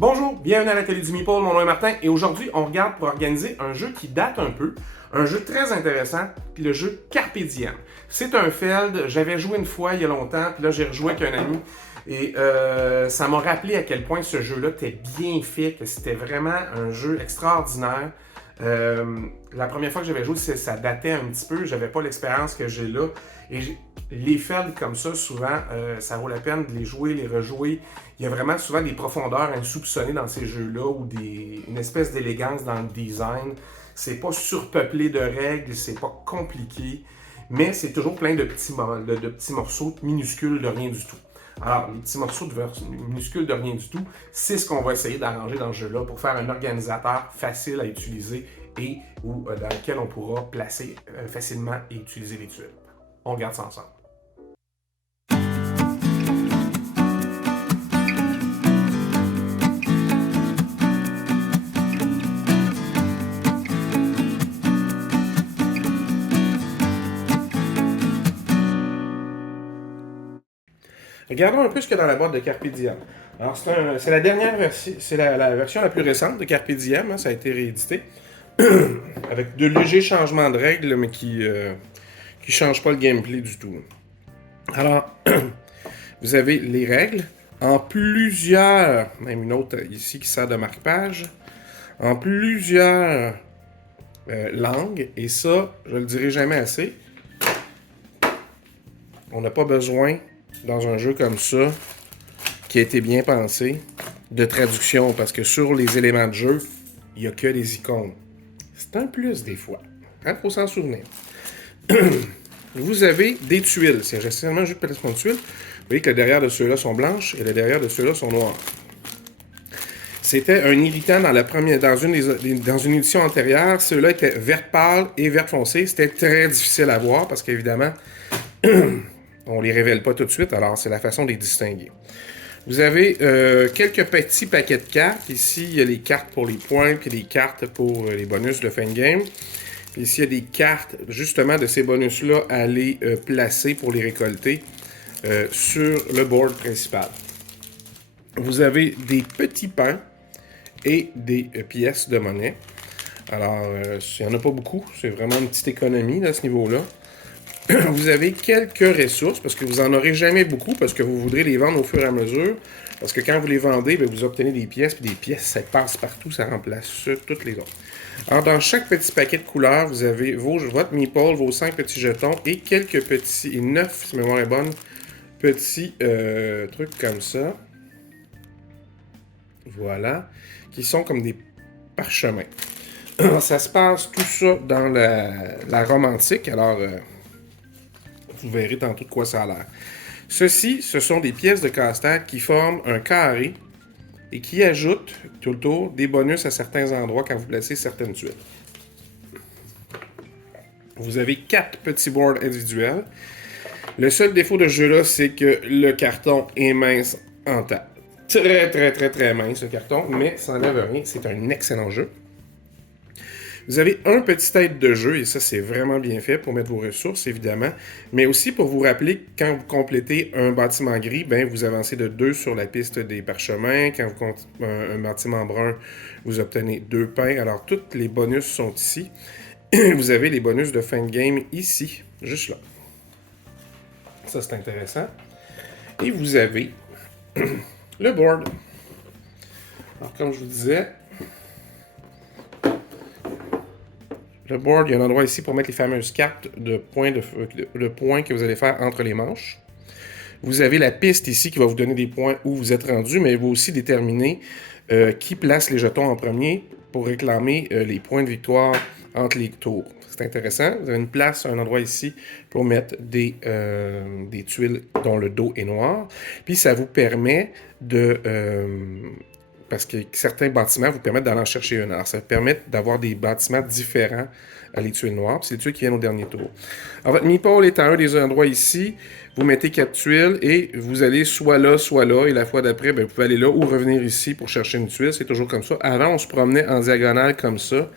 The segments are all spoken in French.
Bonjour, bienvenue à l'atelier du Meeple, mon nom est Martin et aujourd'hui on regarde pour organiser un jeu qui date un peu, un jeu très intéressant, puis le jeu Carpe Diem. C'est un Feld, j'avais joué une fois il y a longtemps, puis là j'ai rejoué avec un ami et ça m'a rappelé à quel point ce jeu-là était bien fait, que c'était vraiment un jeu extraordinaire. La première fois que j'avais joué, ça datait un petit peu, j'avais pas l'expérience que j'ai là. Et les Felds comme ça, souvent, ça vaut la peine de les jouer, les rejouer. Il y a vraiment souvent des profondeurs insoupçonnées dans ces jeux-là ou une espèce d'élégance dans le design. C'est pas surpeuplé de règles, c'est pas compliqué, mais c'est toujours plein de petits morceaux minuscules de rien du tout. Alors, les petits morceaux minuscules de rien du tout, c'est ce qu'on va essayer d'arranger dans ce jeu-là pour faire un organisateur facile à utiliser et dans lequel on pourra placer facilement et utiliser les tuiles. On regarde ça ensemble. Regardons un peu ce qu'il y a dans la boîte de Carpe Diem. Alors, c'est la dernière version, c'est la version la plus récente de Carpe Diem, hein, ça a été réédité, avec de légers changements de règles, mais qui ne changent pas le gameplay du tout. Alors, vous avez les règles en plusieurs, même une autre ici qui sert de marque-page, en plusieurs langues, et ça, je le dirai jamais assez, on n'a pas besoin, dans un jeu comme ça, qui a été bien pensé, de traduction, parce que sur les éléments de jeu, il n'y a que des icônes. C'est un plus des fois. Il faut s'en souvenir. Vous avez des tuiles. C'est un jeu de placement de tuiles. Vous voyez que le derrière de ceux-là sont blanches et le derrière de ceux-là sont noirs. C'était un irritant dans une édition antérieure. Ceux-là étaient vert pâle et vert foncé. C'était très difficile à voir parce qu'évidemment, on ne les révèle pas tout de suite. Alors, c'est la façon de les distinguer. Vous avez quelques petits paquets de cartes. Ici, il y a les cartes pour les points puis les cartes pour les bonus de fin de game. Puis ici, il y a des cartes, justement, de ces bonus-là à aller placer pour les récolter sur le board principal. Vous avez des petits pains et des pièces de monnaie. Alors, il n'y en a pas beaucoup. C'est vraiment une petite économie à ce niveau-là. Vous avez quelques ressources, parce que vous n'en aurez jamais beaucoup, parce que vous voudrez les vendre au fur et à mesure. Parce que quand vous les vendez, bien, vous obtenez des pièces, puis des pièces, ça passe partout, ça remplace toutes les autres. Alors, dans chaque petit paquet de couleurs, vous avez votre meeple, vos 5 petits jetons, et quelques petits, et 9, si ma mémoire est bonne, petits trucs comme ça. Voilà. Qui sont comme des parchemins. Alors, ça se passe tout ça dans la Rome antique. Alors, vous verrez tantôt de quoi ça a l'air. Ceci, ce sont des pièces de casse-tête qui forment un carré et qui ajoutent tout le tour des bonus à certains endroits quand vous placez certaines tuiles. Vous avez 4 petits boards individuels. Le seul défaut de ce jeu-là, c'est que le carton est mince en temps. Très mince le carton, mais ça n'enlève rien. C'est un excellent jeu. Vous avez un petit aide de jeu, et ça, c'est vraiment bien fait pour mettre vos ressources, évidemment, mais aussi pour vous rappeler que quand vous complétez un bâtiment gris, ben, vous avancez de 2 sur la piste des parchemins. Quand vous complétez un bâtiment brun, vous obtenez 2 pains. Alors, tous les bonus sont ici. Vous avez les bonus de fin de game ici, juste là. Ça, c'est intéressant. Et vous avez le board. Alors, comme je vous disais, le board, il y a un endroit ici pour mettre les fameuses cartes de points que vous allez faire entre les manches. Vous avez la piste ici qui va vous donner des points où vous êtes rendu, mais il va aussi déterminer qui place les jetons en premier pour réclamer les points de victoire entre les tours. C'est intéressant. Vous avez une place, un endroit ici pour mettre des tuiles dont le dos est noir. Puis ça vous permet de... parce que certains bâtiments vous permettent d'aller en chercher un. Alors, ça permet d'avoir des bâtiments différents à les tuiles noires. C'est les tuiles qui viennent au dernier tour. Alors, votre meeple est à un des endroits ici. Vous mettez 4 tuiles et vous allez soit là. Et la fois d'après, bien, vous pouvez aller là ou revenir ici pour chercher une tuile. C'est toujours comme ça. Avant, on se promenait en diagonale comme ça.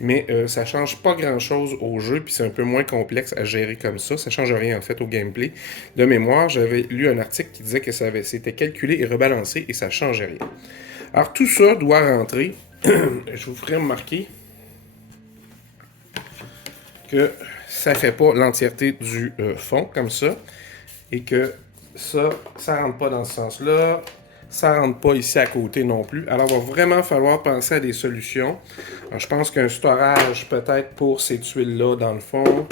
Mais ça ne change pas grand-chose au jeu, puis c'est un peu moins complexe à gérer comme ça. Ça ne change rien, en fait, au gameplay. De mémoire, j'avais lu un article qui disait que c'était calculé et rebalancé, et ça ne changeait rien. Alors, tout ça doit rentrer. Je vous ferai remarquer que ça ne fait pas l'entièreté du fond, comme ça. Et que ça ne rentre pas dans ce sens-là. Ça ne rentre pas ici à côté non plus. Alors, il va vraiment falloir penser à des solutions. Alors, je pense qu'un storage peut-être pour ces tuiles-là dans le fond.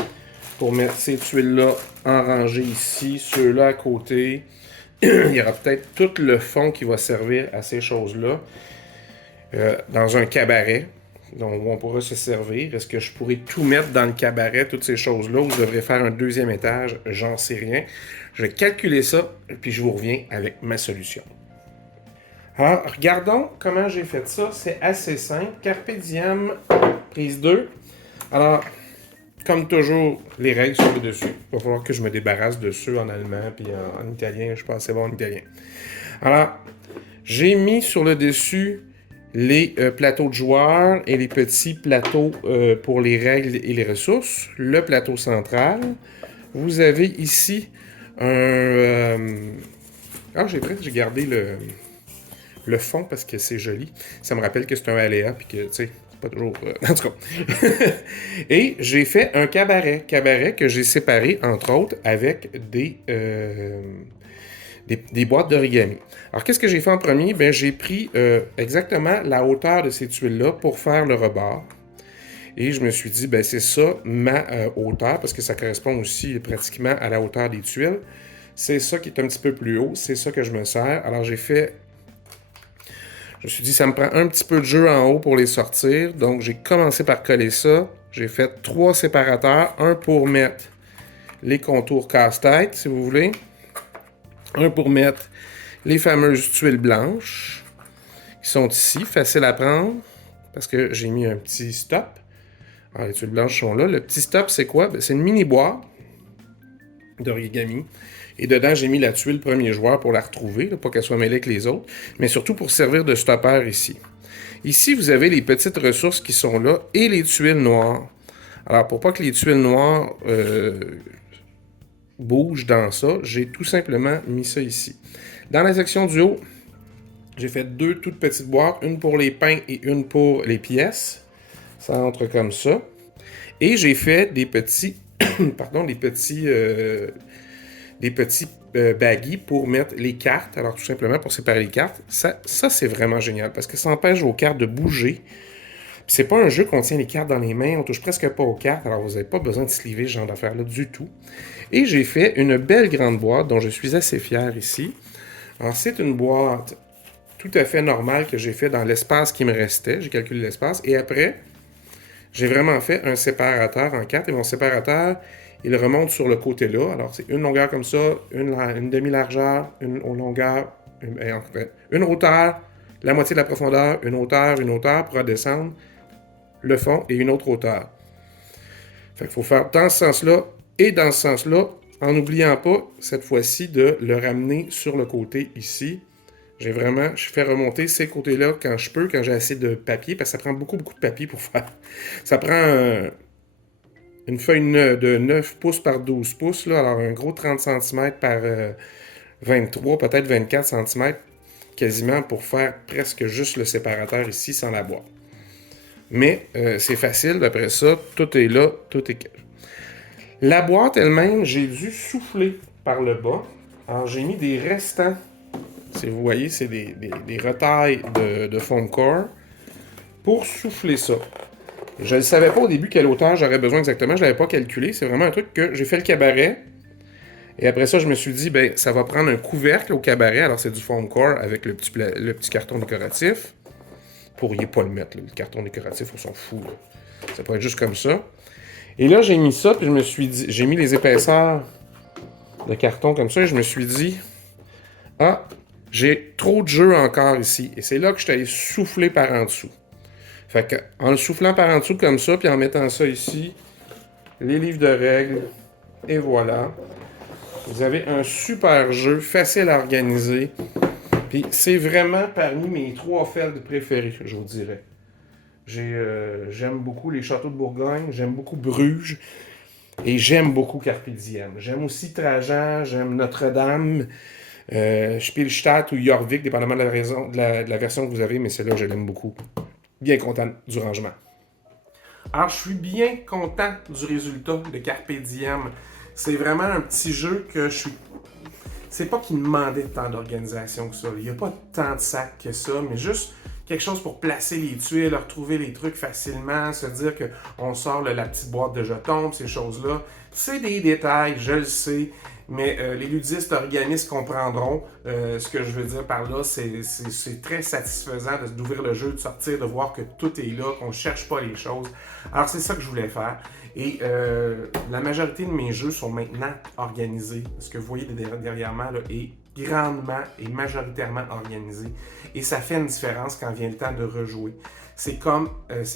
Pour mettre ces tuiles-là en rangée ici, ceux-là à côté. Il y aura peut-être tout le fond qui va servir à ces choses-là. Dans un cabaret, donc où on pourra se servir. Est-ce que je pourrais tout mettre dans le cabaret, toutes ces choses-là, ou je devrais faire un deuxième étage? J'en sais rien. Je vais calculer ça, puis je vous reviens avec ma solution. Alors, regardons comment j'ai fait ça. C'est assez simple. Carpe diem, prise 2. Alors, comme toujours, les règles sur le dessus. Il va falloir que je me débarrasse de ceux en allemand, puis en italien. Je suis pas assez bon en italien. Alors, j'ai mis sur le dessus les plateaux de joueurs et les petits plateaux pour les règles et les ressources. Le plateau central. Vous avez ici un... j'ai gardé le fond parce que c'est joli. Ça me rappelle que c'est un aléa, puis que, tu sais, c'est pas toujours... en tout cas. Et j'ai fait un cabaret. Cabaret que j'ai séparé, entre autres, avec des boîtes d'origami. Alors, qu'est-ce que j'ai fait en premier? Ben, j'ai pris exactement la hauteur de ces tuiles-là pour faire le rebord. Et je me suis dit, ben, c'est ça ma hauteur, parce que ça correspond aussi pratiquement à la hauteur des tuiles. C'est ça qui est un petit peu plus haut, c'est ça que je me sers. Alors, je me suis dit, ça me prend un petit peu de jeu en haut pour les sortir. Donc, j'ai commencé par coller ça. J'ai fait 3 séparateurs, un pour mettre les contours casse-tête, si vous voulez. Un pour mettre les fameuses tuiles blanches qui sont ici, faciles à prendre parce que j'ai mis un petit stop. Alors, les tuiles blanches sont là. Le petit stop, c'est quoi? Ben, c'est une mini boîte d'origami. Et dedans, j'ai mis la tuile premier joueur pour la retrouver, là, pas qu'elle soit mêlée avec les autres, mais surtout pour servir de stopper ici. Ici, vous avez les petites ressources qui sont là et les tuiles noires. Alors, pour pas que les tuiles noires bougent dans ça, j'ai tout simplement mis ça ici. Dans la section du haut, j'ai fait 2 toutes petites boîtes, une pour les pains et une pour les pièces. Ça entre comme ça. Et j'ai fait des petits, des petits baggies pour mettre les cartes. Alors, tout simplement, pour séparer les cartes. Ça c'est vraiment génial parce que ça empêche vos cartes de bouger. Puis c'est pas un jeu qu'on tient les cartes dans les mains, on touche presque pas aux cartes, alors vous n'avez pas besoin de sliver ce genre d'affaires-là du tout. Et j'ai fait une belle grande boîte dont je suis assez fier ici. Alors, c'est une boîte tout à fait normale que j'ai fait dans l'espace qui me restait. J'ai calculé l'espace. Et après, j'ai vraiment fait un séparateur en 4. Et mon séparateur, il remonte sur le côté là. Alors, c'est une longueur comme ça, une demi-largeur, une longueur, une hauteur, la moitié de la profondeur, une hauteur pour redescendre le fond et une autre hauteur. Fait qu'il faut faire dans ce sens-là et dans ce sens-là, en n'oubliant pas, cette fois-ci, de le ramener sur le côté ici. Je fais remonter ces côtés-là quand je peux, quand j'ai assez de papier, parce que ça prend beaucoup, beaucoup de papier pour faire. Ça prend une feuille de 9 pouces par 12 pouces, là, alors un gros 30 cm par 23, peut-être 24 cm, quasiment, pour faire presque juste le séparateur ici, sans la boîte. Mais c'est facile, d'après ça, tout est là, tout est... La boîte elle-même, j'ai dû souffler par le bas. Alors, j'ai mis des restants. Si vous voyez, c'est des retailles de foam core pour souffler ça. Je ne savais pas au début quelle hauteur j'aurais besoin exactement. Je ne l'avais pas calculé. C'est vraiment un truc que j'ai fait le cabaret. Et après ça, je me suis dit, ben, ça va prendre un couvercle au cabaret. Alors, c'est du foam core avec le petit carton décoratif. Vous pourriez pas le mettre, là. Le carton décoratif, on s'en fout. Là. Ça pourrait être juste comme ça. Et là, j'ai mis ça, puis je me suis dit, j'ai mis les épaisseurs de carton comme ça, et je me suis dit, ah, j'ai trop de jeu encore ici. Et c'est là que je suis allé souffler par en dessous. Fait que, en le soufflant par en dessous comme ça, puis en mettant ça ici, les livres de règles, et voilà. Vous avez un super jeu, facile à organiser. Puis c'est vraiment parmi mes 3 felds préférés, je vous dirais. J'aime beaucoup les châteaux de Bourgogne, j'aime beaucoup Bruges, et j'aime beaucoup Carpe Diem. J'aime aussi Trajan, j'aime Notre-Dame, Spielstadt ou Jorvik, dépendamment de la version que vous avez, mais celle-là, je l'aime beaucoup. Bien content du rangement. Alors, je suis bien content du résultat de Carpe Diem. C'est vraiment un petit jeu que je suis... C'est pas qu'il demandait tant d'organisation que ça. Il n'y a pas tant de sacs que ça, mais juste quelque chose pour placer les tuiles, retrouver les trucs facilement, se dire qu'on sort la petite boîte de jetons, ces choses-là. C'est des détails, je le sais, mais les ludistes organistes comprendront ce que je veux dire par là. C'est très satisfaisant d'ouvrir le jeu, de sortir, de voir que tout est là, qu'on ne cherche pas les choses. Alors c'est ça que je voulais faire. Et la majorité de mes jeux sont maintenant organisés. Ce que vous voyez derrière moi là, est grandement et majoritairement organisé. Et ça fait une différence quand vient le temps de rejouer. C'est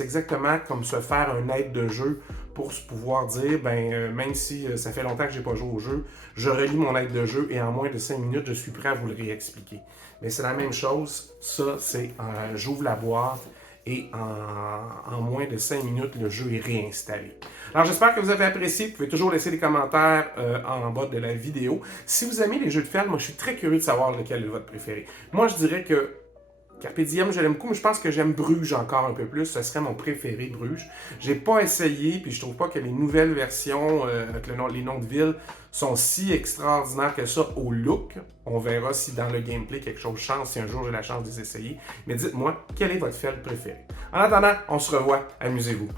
exactement comme se faire un aide de jeu pour se pouvoir dire, même si ça fait longtemps que j'ai pas joué au jeu, je relis mon aide de jeu et en moins de 5 minutes, je suis prêt à vous le réexpliquer. Mais c'est la même chose, ça, c'est j'ouvre la boîte et en moins de 5 minutes, le jeu est réinstallé. Alors j'espère que vous avez apprécié. Vous pouvez toujours laisser des commentaires en bas de la vidéo. Si vous aimez les jeux de ferme, moi je suis très curieux de savoir lequel est votre préféré. Moi je dirais que Carpe Diem, je l'aime beaucoup, mais je pense que j'aime Bruges encore un peu plus. Ce serait mon préféré, Bruges. J'ai pas essayé, puis je trouve pas que les nouvelles versions avec les noms de villes sont si extraordinaires que ça au look. On verra si dans le gameplay quelque chose change, si un jour j'ai la chance de les essayer. Mais dites-moi, quel est votre fel préféré? En attendant, on se revoit. Amusez-vous.